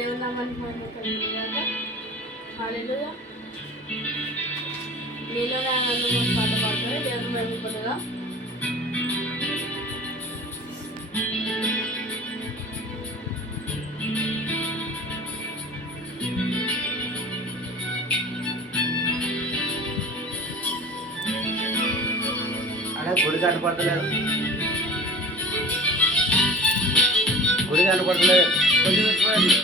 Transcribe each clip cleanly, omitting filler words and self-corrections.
దేవుని నామానికి మహిమ కలుగుగాక. హల్లెలూయా. నీలోనే ఆనందం పాట పాడుతుంది. దేవుని మహిమ కొనగా గుడి కనపడతలేదు, గుడి కనపడతలేదు. కొంచెం పెట్టుకోండి.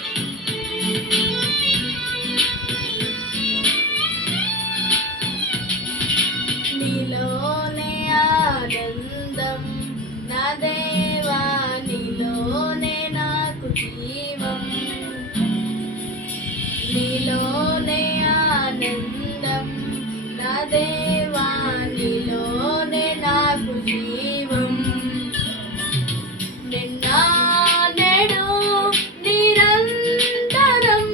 నీలోనే ఆనందం నా దేవా, నీలోనే నాకు జీవం. నీలోనే ఆనందం నా దేవా, నీలోనే నాకు జీవం. నిన్న నేడు నిరంతరం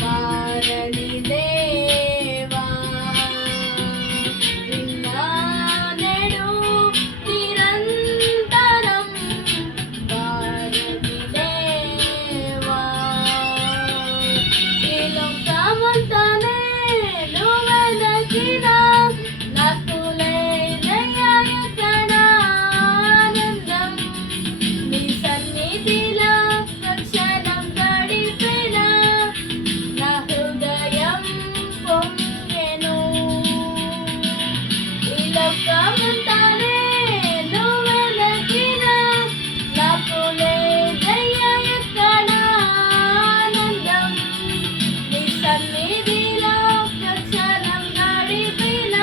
మారని దేవా. నిన్న నేడు నిరంతరం మారని దేవా. ఈ లోకమంతానే నువ్వే దక్కినా నాకు లేదయ్యా ఎక్కడ ఆనందం. నీ సన్నిధిలో క్షణం గడిపిన నా హృదయం పొంగెను. ఈ లోకమంతానే నువ్వే దక్కినా నాకు లేదయ్యా ఎక్కడ ఆనందం. నీ సన్నిధిలో క్షణం గడిపిన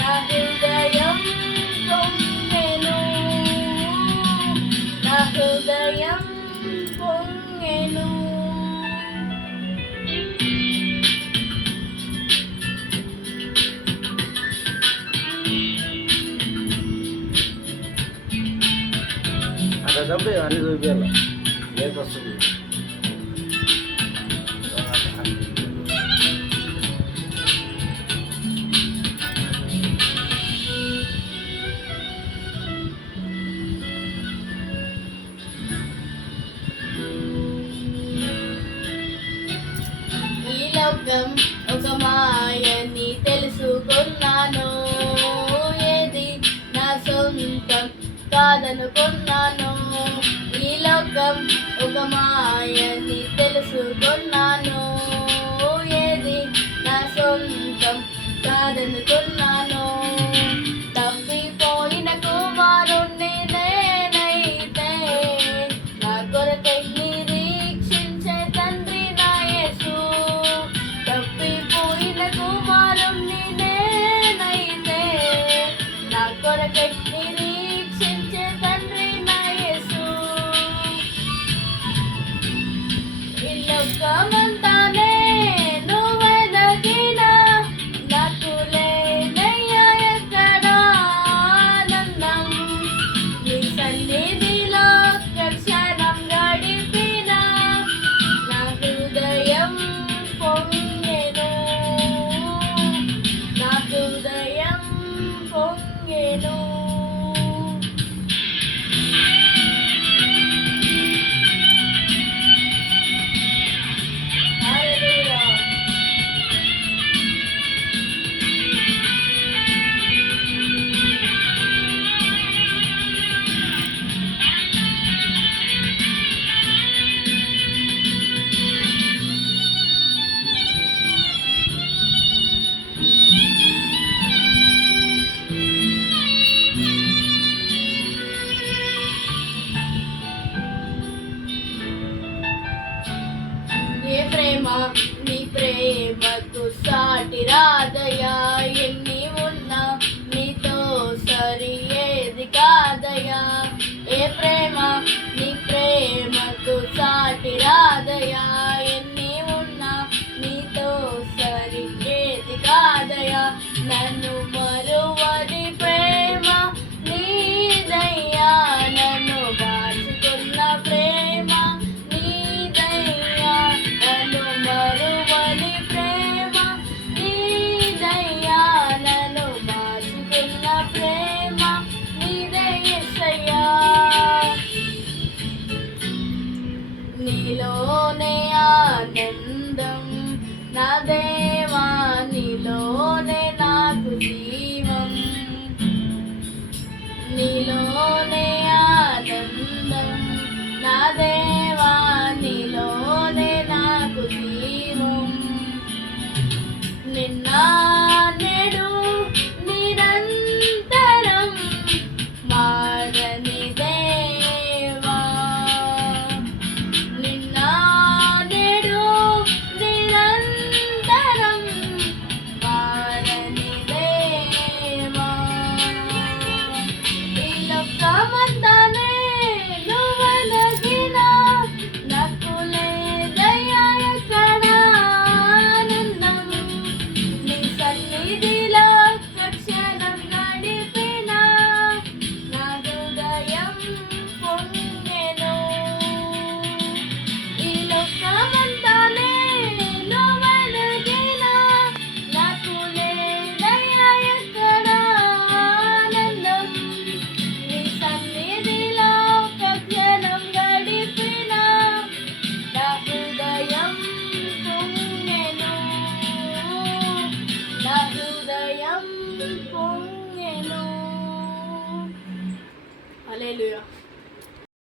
నా హృదయం పొంగెను. నా హృదయం పొంగెను. అక్కడ అన్ని చూపించాలి, లేక వస్తుంది. ఈ లోకం ఒక మాయని తెలుసుకున్నాను. ఏది నా సొంతం కాదనుకున్నాను. ఈ లోకం ఒక మాయని తెలుసుకున్నాను. ఏది నా సొంతం కాదనుకున్నాను. తప్పిపోయిన కుమారుణ్ణి నేనైతే నా కొరకై నిరీక్షించే తండ్రి నా యేసు. తప్పిపోయిన కుమారుణ్ణి నేనైతే నా కొరకై నిరీక్షించే తండ్రి నా యేసు. ఈ లోకమంతానే నువ్వే దక్కినా నాకు లేదయ్యా ఎక్కడ ఆనందం. నీ సన్నిధిలో క్షణం గడిపిన నా హృదయం పొంగెను. నా హృదయం పొంగెను. హల్లెలూయా. ఏ ప్రేమ నీ ప్రేమకు సాటి రాదయా.